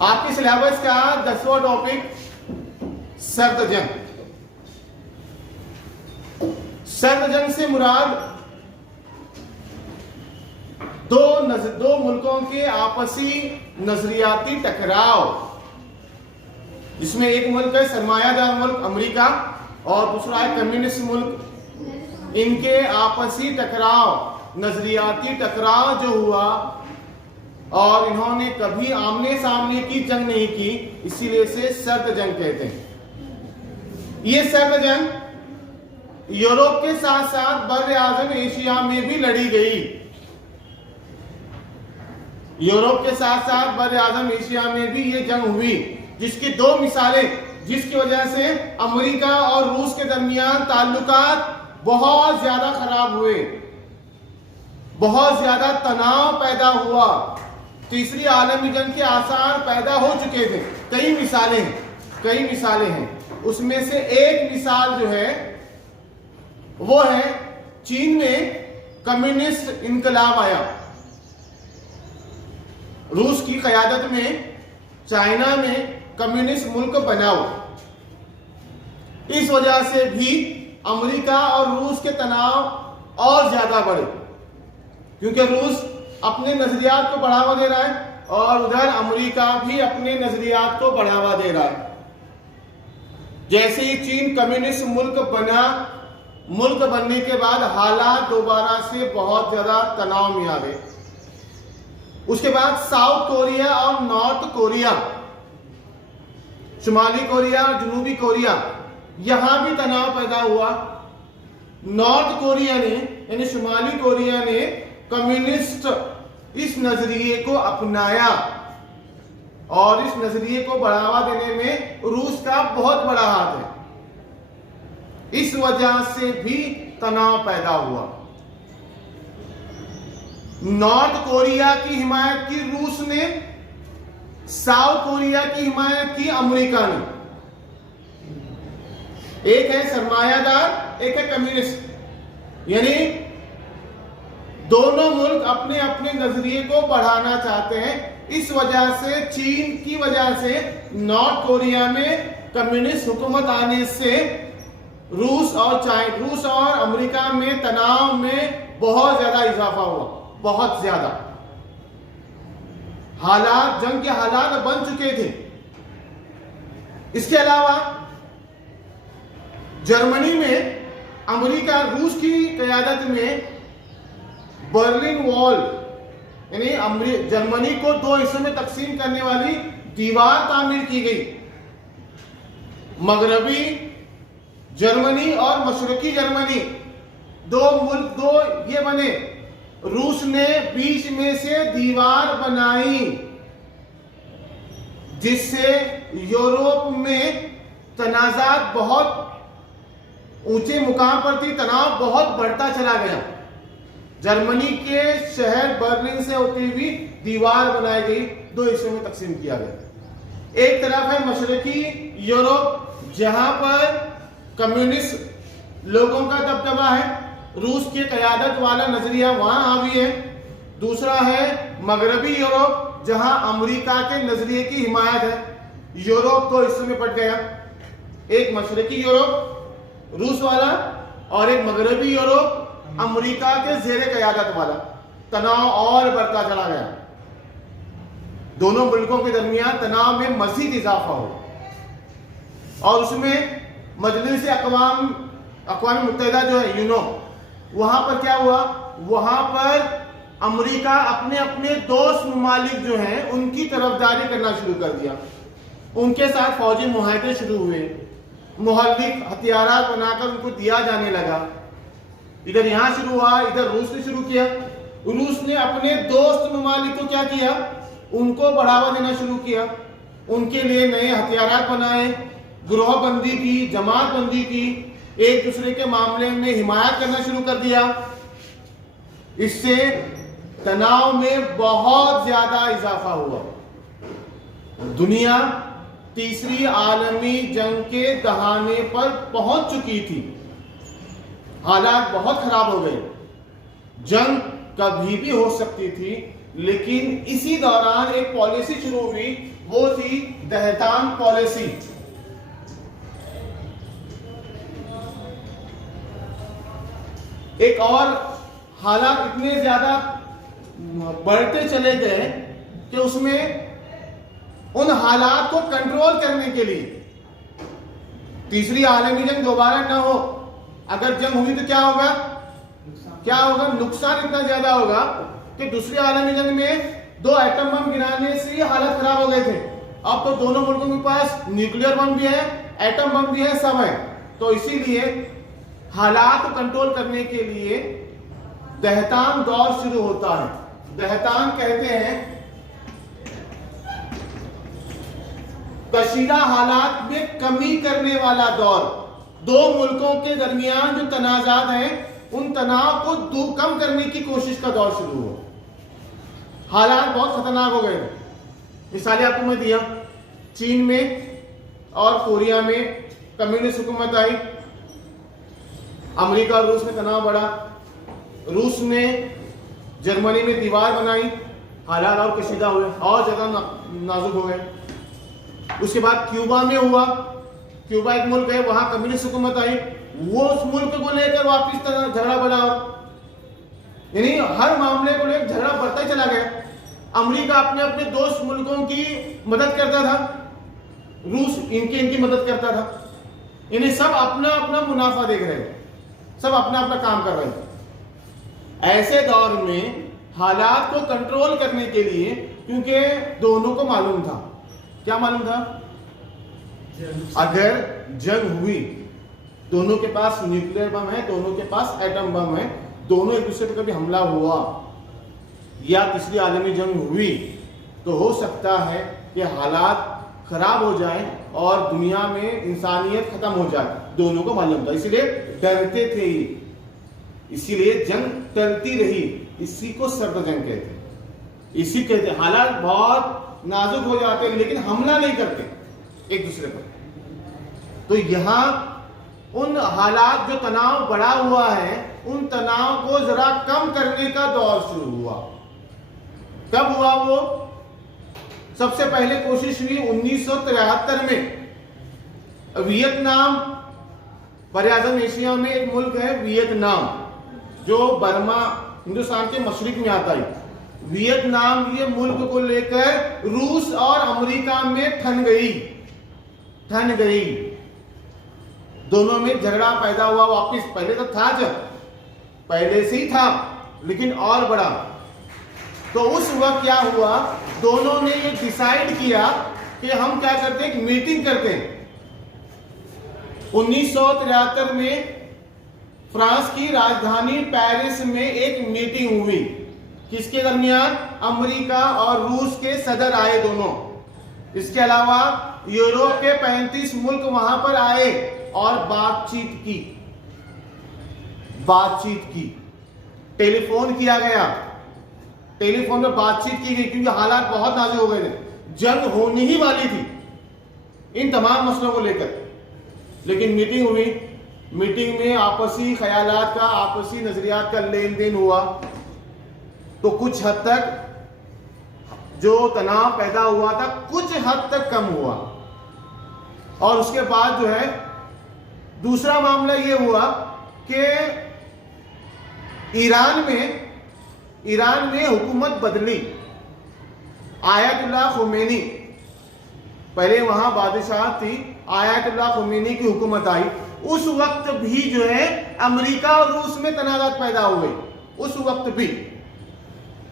आपके सिलेबस का 10वां टॉपिक सर्द जंग। सर्द जंग से मुराद दो मुल्कों के आपसी नजरियाती टकराव, जिसमें एक मुल्क है सरमायादार मुल्क अमेरिका और दूसरा है कम्युनिस्ट मुल्क। इनके आपसी टकराव, नजरियाती टकराव जो हुआ, और इन्होंने कभी आमने सामने की जंग नहीं की, इसीलिए से सर्द जंग कहते हैं। ये सर्द जंग यूरोप के साथ साथ बर्र आज़म एशिया में भी लड़ी गई। यूरोप के साथ साथ बर्र आज़म एशिया में भी ये जंग हुई, जिसकी दो मिसालें, जिसकी वजह से अमेरिका और रूस के दरमियान ताल्लुकात बहुत ज्यादा खराब हुए, बहुत ज्यादा तनाव पैदा हुआ, तीसरी आलमी जंग के आसार पैदा हो चुके थे। कई मिसालें हैं। उसमें से एक मिसाल जो है वो है चीन में कम्युनिस्ट इनकलाब आया। रूस की क़यादत में चाइना में कम्युनिस्ट मुल्क बना हुआ। इस वजह से भी अमेरिका और रूस के तनाव और ज्यादा बढ़े, क्योंकि रूस अपने नजरियात को बढ़ावा दे रहा है और उधर अमेरिका भी अपने नजरियात को बढ़ावा दे रहा है। जैसे ही चीन कम्युनिस्ट मुल्क बनने के बाद हालात दोबारा से बहुत ज्यादा तनाव में आ गए। उसके बाद साउथ कोरिया और नॉर्थ कोरिया, शुमाली कोरिया और जनूबी कोरिया, यहां भी तनाव पैदा हुआ। नॉर्थ कोरिया ने यानी शुमाली कोरिया ने कम्युनिस्ट इस नजरिए को अपनाया और इस नजरिए को बढ़ावा देने में रूस का बहुत बड़ा हाथ है। इस वजह से भी तनाव पैदा हुआ। नॉर्थ कोरिया की हिमायत की रूस ने, साउथ कोरिया की हिमायत की अमेरिका ने। एक है सरमायादार, एक है कम्युनिस्ट, यानी दोनों मुल्क अपने अपने नजरिए को बढ़ाना चाहते हैं। इस वजह से चीन की वजह से नॉर्थ कोरिया में कम्युनिस्ट हुकूमत आने से रूस और अमेरिका में तनाव में बहुत ज्यादा इजाफा हुआ, बहुत ज्यादा। जंग के हालात बन चुके थे। इसके अलावा जर्मनी में अमेरिका रूस की क़यादत में बर्लिन वॉल यानी जर्मनी को दो हिस्सों में तकसीम करने वाली दीवार तामीर की गई। मगरबी जर्मनी और मशरकी जर्मनी दो ये बने। रूस ने बीच में से दीवार बनाई, जिससे यूरोप में तनाज़ात बहुत ऊंचे मुकाम पर थी, तनाव बहुत बढ़ता चला गया। जर्मनी के शहर बर्लिन से होती हुई दीवार बनाई गई, दो हिस्सों में तकसीम किया गया। एक तरफ है मशरकी यूरोप, जहां पर कम्युनिस्ट लोगों का दबदबा है, रूस की क़यादत वाला नजरिया वहां हावी है। दूसरा है मगरबी यूरोप, जहां अमेरिका के नजरिए की हिमायत है। यूरोप दो हिस्सों में बट गया, एक मशरकी यूरोप रूस वाला और एक मगरबी यूरोप अमेरिका के ज़ेरे क़यादत वाला। तनाव और बढ़ता चला गया, दोनों मुल्कों के दरमियान तनाव में मज़ीद इजाफा हो। और उसमें मजलिस अक़वाम मुत्तहिदा जो है यूनो, वहां पर क्या हुआ, वहां पर अमेरिका अपने अपने दोस्त ममालिक जो हैं उनकी तरफदारी करना शुरू कर दिया। उनके साथ फौजी मुआहदे शुरू हुए, मुहल्लिक हथियार बनाकर उनको दिया जाने लगा। इधर यहां शुरू हुआ, इधर रूस ने शुरू किया। रूस ने अपने दोस्त ममालिक को क्या किया, उनको बढ़ावा देना शुरू किया, उनके लिए नए हथियार बनाए, गिरोहबंदी की, जमात बंदी की, एक दूसरे के मामले में हिमायत करना शुरू कर दिया। इससे तनाव में बहुत ज्यादा इजाफा हुआ। दुनिया तीसरी आलमी जंग के दहाने पर पहुंच चुकी थी, हालात बहुत खराब हो गए। जंग कभी भी हो सकती थी, लेकिन इसी दौरान एक पॉलिसी शुरू हुई, वो थी दहतान पॉलिसी। एक और हालात इतने ज्यादा बढ़ते चले गए कि उसमें उन हालात को कंट्रोल करने के लिए तीसरी आलमी जंग दोबारा ना हो। अगर जंग हुई तो क्या होगा, नुकसान इतना ज्यादा होगा कि दूसरी आलमी जंग में 2 एटम बम गिराने से ही हालत खराब हो गए थे। अब तो दोनों मुल्कों के पास न्यूक्लियर बम भी है, एटम बम भी है, सब है। तो इसीलिए हालात को कंट्रोल करने के लिए दहतान दौर शुरू होता है। दहतान कहते हैं कशीदा हालात में कमी करने वाला दौर। 2 मुल्कों के दरमियान जो तनाजात हैं, उन तनाव को कम करने की कोशिश का दौर शुरू हुआ। हालात बहुत खतरनाक हो गए। मिसालें आपको मैं दिया, चीन में और कोरिया में कम्युनिस्ट हुकूमत आई, अमेरिका और रूस में तनाव बढ़ा, रूस ने जर्मनी में दीवार बनाई, हालात और कशीदा हुए और ज्यादा नाजुक हो गए। उसके बाद क्यूबा में हुआ, क्यूबा एक मुल्क है, वहां कम्युनिस्ट हुकूमत आई, वो उस मुल्क को लेकर वापिस झगड़ा बढ़ा, यानी हर मामले को लेकर झगड़ा बढ़ता ही चला गया। अमेरिका अपने अपने दोस्त मुल्कों की मदद करता था, रूस इनकी मदद करता था, यानी सब अपना अपना मुनाफा देख रहे थे, सब अपना अपना काम कर रहे थे। ऐसे दौर में हालात को कंट्रोल करने के लिए, क्योंकि दोनों को मालूम था, क्या मालूम था, अगर जंग हुई, दोनों के पास न्यूक्लियर बम है, दोनों के पास एटम बम है, दोनों एक दूसरे पर कभी हमला हुआ या तीसरी आलमी जंग हुई तो हो सकता है कि हालात खराब हो जाए और दुनिया में इंसानियत खत्म हो जाए। दोनों को मालूम था, इसीलिए डरते थे, इसीलिए जंग टलती रही। इसी को सर्द जंग कहते हैं, इसी कहते हैं। हालात बहुत नाजुक हो जाते हैं लेकिन हमला नहीं करते एक दूसरे पर। तो यहां उन हालात जो तनाव बढ़ा हुआ है, उन तनाव को जरा कम करने का दौर शुरू हुआ। कब हुआ वो? सबसे पहले कोशिश हुई 1973 में। वियतनाम, बर्याज़म एशिया में एक मुल्क है वियतनाम, जो बर्मा हिंदुस्तान के मशरिक में आता है। वियतनाम ये मुल्क को लेकर रूस और अमेरिका में ठन गई। दोनों में झगड़ा पैदा हुआ वापिस। पहले तो था, जब पहले से ही था, लेकिन और बड़ा। तो उस वक्त क्या हुआ, दोनों ने ये डिसाइड किया कि हम क्या करते हैं, एक मीटिंग करते हैं। 1973 में फ्रांस की राजधानी पेरिस में एक मीटिंग हुई। किसके दरमियान? अमेरिका और रूस के सदर आए दोनों। इसके अलावा यूरोप के 35 मुल्क वहां पर आए और बातचीत की। टेलीफोन किया गया, टेलीफोन में बातचीत की गई, क्योंकि हालात बहुत नाजुक हो गए थे, जंग होने ही वाली थी इन तमाम मसलों को लेकर। लेकिन मीटिंग हुई, मीटिंग में आपसी ख्यालात का, आपसी नजरियात का लेन देन हुआ। तो कुछ हद तक जो तनाव पैदा हुआ था, कुछ हद तक कम हुआ। और उसके बाद जो है दूसरा मामला यह हुआ कि ईरान में हुकूमत बदली। आयतुल्लाह खुमैनी, पहले वहां बादशाह थी, आयतुल्लाह खुमैनी की हुकूमत आई। उस वक्त भी जो है अमेरिका और रूस में तनाज़ात पैदा हुए, उस वक्त भी।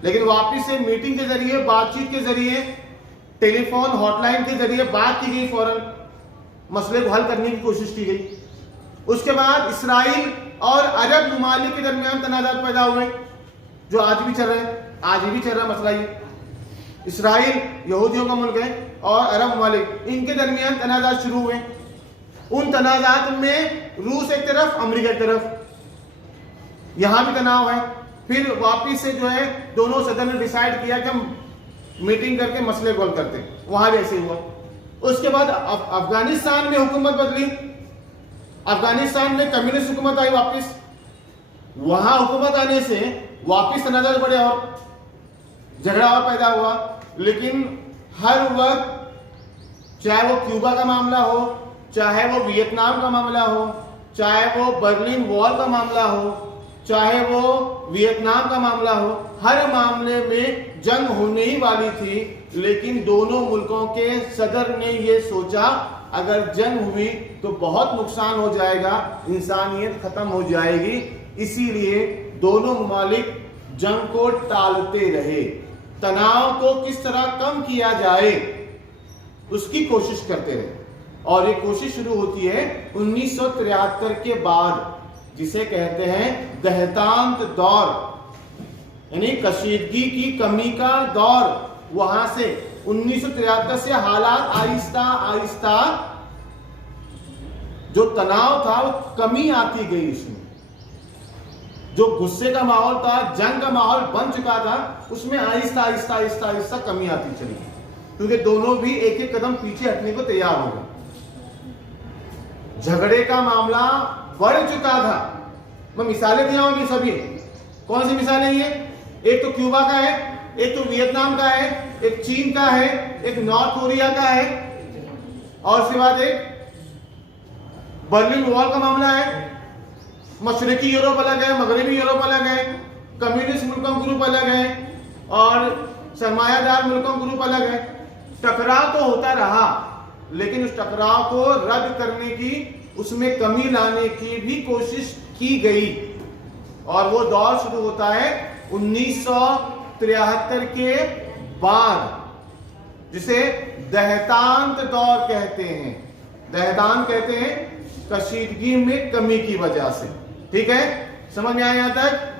लेकिन वापिस से मीटिंग के जरिए, बातचीत के जरिए, टेलीफोन हॉटलाइन के जरिए बात की गई, फौरन मसले को हल करने की कोशिश की गई। उसके बाद इसराइल और अरब ममालिक के दरमियान तनाज़ात पैदा हुए, जो आज भी चल रहे हैं। आज भी चल रहा मसला ये। इसराइल यहूदियों का मुल्क है और अरब ममालिक, इनके दरमियान तनाज़ात शुरू हुए। उन तनाज़ात में रूस एक तरफ, अमेरिका एक तरफ, यहां भी तनाव है। फिर वापिस से जो है दोनों सदर ने डिसाइड किया कि हम मीटिंग करके मसले को हल करते हैं, वहां भी ऐसे हुआ। उसके बाद अफगानिस्तान में हुकूमत बदली, अफगानिस्तान में कम्युनिस्ट हुकूमत आई वापिस। वहां हुकूमत आने से वापिस तनाज़ात बढ़े और झगड़ा और पैदा हुआ। लेकिन हर वक्त, चाहे वो क्यूबा का मामला हो, चाहे वो वियतनाम का मामला हो, चाहे वो बर्लिन वॉल का मामला हो, चाहे वो वियतनाम का मामला हो, हर मामले में जंग होने ही वाली थी। लेकिन दोनों मुल्कों के सदर ने ये सोचा अगर जंग हुई तो बहुत नुकसान हो जाएगा, इंसानियत खत्म हो जाएगी, इसीलिए दोनों ममालिक जंग को टालते रहे। तनाव को किस तरह कम किया जाए उसकी कोशिश करते रहे। और ये कोशिश शुरू होती है 1973 के बाद, जिसे कहते हैं देहांत दौर, यानी कशीदगी की कमी का दौर। वहां से 1973 से हालात आहिस्ता आहिस्ता जो तनाव था वो कमी आती गई। इसमें जो गुस्से का माहौल था, जंग का माहौल बन चुका था, उसमें आहिस्ता आहिस्ता आहिस्ता आहिस्ता कमी आती चली, क्योंकि दोनों भी एक एक कदम पीछे हटने को तैयार हो गए। झगड़े का मामला बढ़ चुका था। मैं मिसालें दिया हूं सभी। कौन सी मिसालें ये? एक तो क्यूबा का है, एक तो वियतनाम का है, एक चीन का है, एक नॉर्थ कोरिया का है, और उसके बाद एक बर्लिन वॉल का मामला है। मशरकी यूरोप अलग है, मगरबी यूरोप अलग है, कम्युनिस्ट मुल्कों ग्रुप अलग है, और सरमायादार मुल्कों ग्रुप अलग है। टकराव तो होता रहा, लेकिन उस टकराव को रद्द करने की, उसमें कमी लाने की भी कोशिश की गई। और वो दौर शुरू होता है 1973 के बाद, जिसे देहांत दौर कहते हैं। देहांत कहते हैं कशीदगी में कमी की वजह से। ठीक है, समझ में आया यहां तक?